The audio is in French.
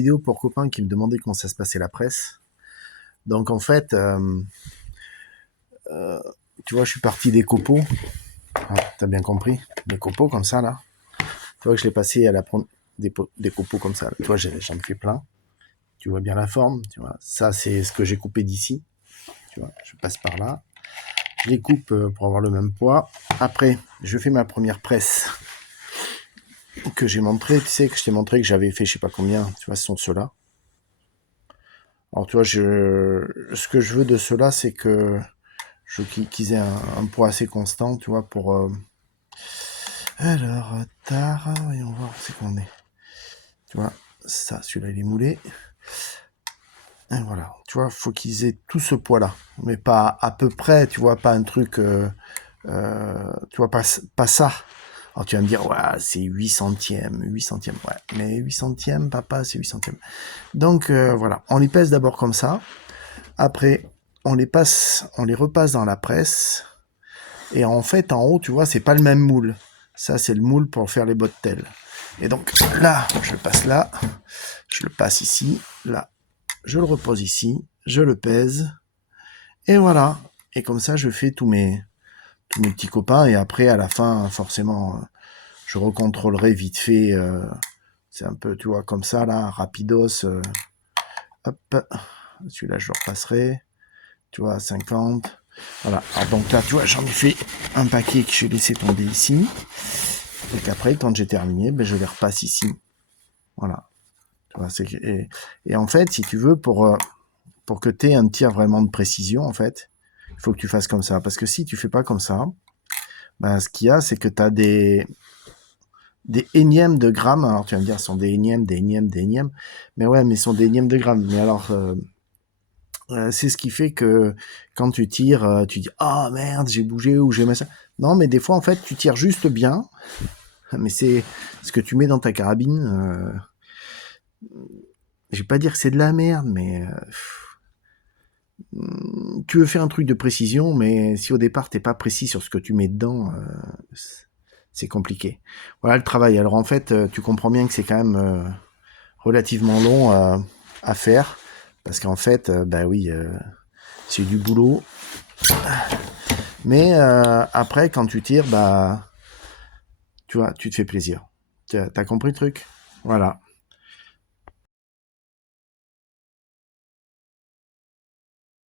Vidéo pour copains qui me demandaient comment ça se passait la presse. Donc en fait, tu vois, je suis parti des copeaux. Ah, t'as bien compris, des copeaux comme ça là. Tu vois que je l'ai passé à des copeaux comme ça. Tu vois, j'en ai fait plein. Tu vois bien la forme. Tu vois, ça c'est ce que j'ai coupé d'ici. Tu vois, je passe par là. Je les coupe pour avoir le même poids. Après, je fais ma première presse que j'ai montré. Tu sais que je t'ai montré que j'avais fait je sais pas combien. Tu vois, ce sont ceux-là. Alors tu vois, ce que je veux de ceux-là, c'est que qu'ils aient un poids assez constant, tu vois, pour... Alors, tard, voyons voir où c'est qu'on est. Tu vois, ça, celui-là, il est moulé. Et voilà, tu vois, faut qu'ils aient tout ce poids-là. Mais pas à peu près, tu vois, pas un truc... tu vois, pas ça. Alors tu vas me dire, ouais, c'est 8 centièmes, 8 centièmes, ouais. Mais 8 centièmes, papa, c'est 8 centièmes. Donc, voilà, on les pèse d'abord comme ça. Après, on les repasse dans la presse. Et en fait, en haut, tu vois, c'est pas le même moule. Ça, c'est le moule pour faire les bottelles. Et donc là, je le passe là, je le passe ici, là, je le repose ici, je le pèse, et voilà. Et comme ça, je fais tous mes petits copains, et après, à la fin, forcément, je recontrôlerai vite fait. C'est un peu, tu vois, comme ça, là, rapidos. Hop, celui-là, je le repasserai. Tu vois, 50. Voilà. Alors donc là, tu vois, j'en ai fait un paquet que j'ai laissé tomber ici. Et qu'après, quand j'ai terminé, ben, je les repasse ici. Voilà. Tu vois, et en fait, si tu veux, pour que tu aies un tir vraiment de précision, en fait, il faut que tu fasses comme ça. Parce que si tu fais pas comme ça, ben, ce qu'il y a, c'est que tu as des énièmes de grammes. Alors tu vas me dire, ce sont des énièmes, des énièmes, des énièmes. Mais ouais, mais ce sont des énièmes de grammes. Mais alors, c'est ce qui fait que quand tu tires, tu dis ah oh, merde, j'ai bougé ou j'ai mis ça. Non, mais des fois en fait, tu tires juste bien, mais c'est ce que tu mets dans ta carabine. Je vais pas dire que c'est de la merde, mais tu veux faire un truc de précision, mais si au départ t'es pas précis sur ce que tu mets dedans, c'est compliqué. Voilà le travail. Alors en fait, tu comprends bien que c'est quand même relativement long à faire, parce qu'en fait, bah oui, c'est du boulot. Mais après, quand tu tires, bah, tu vois, tu te fais plaisir. T'as compris le truc? Voilà.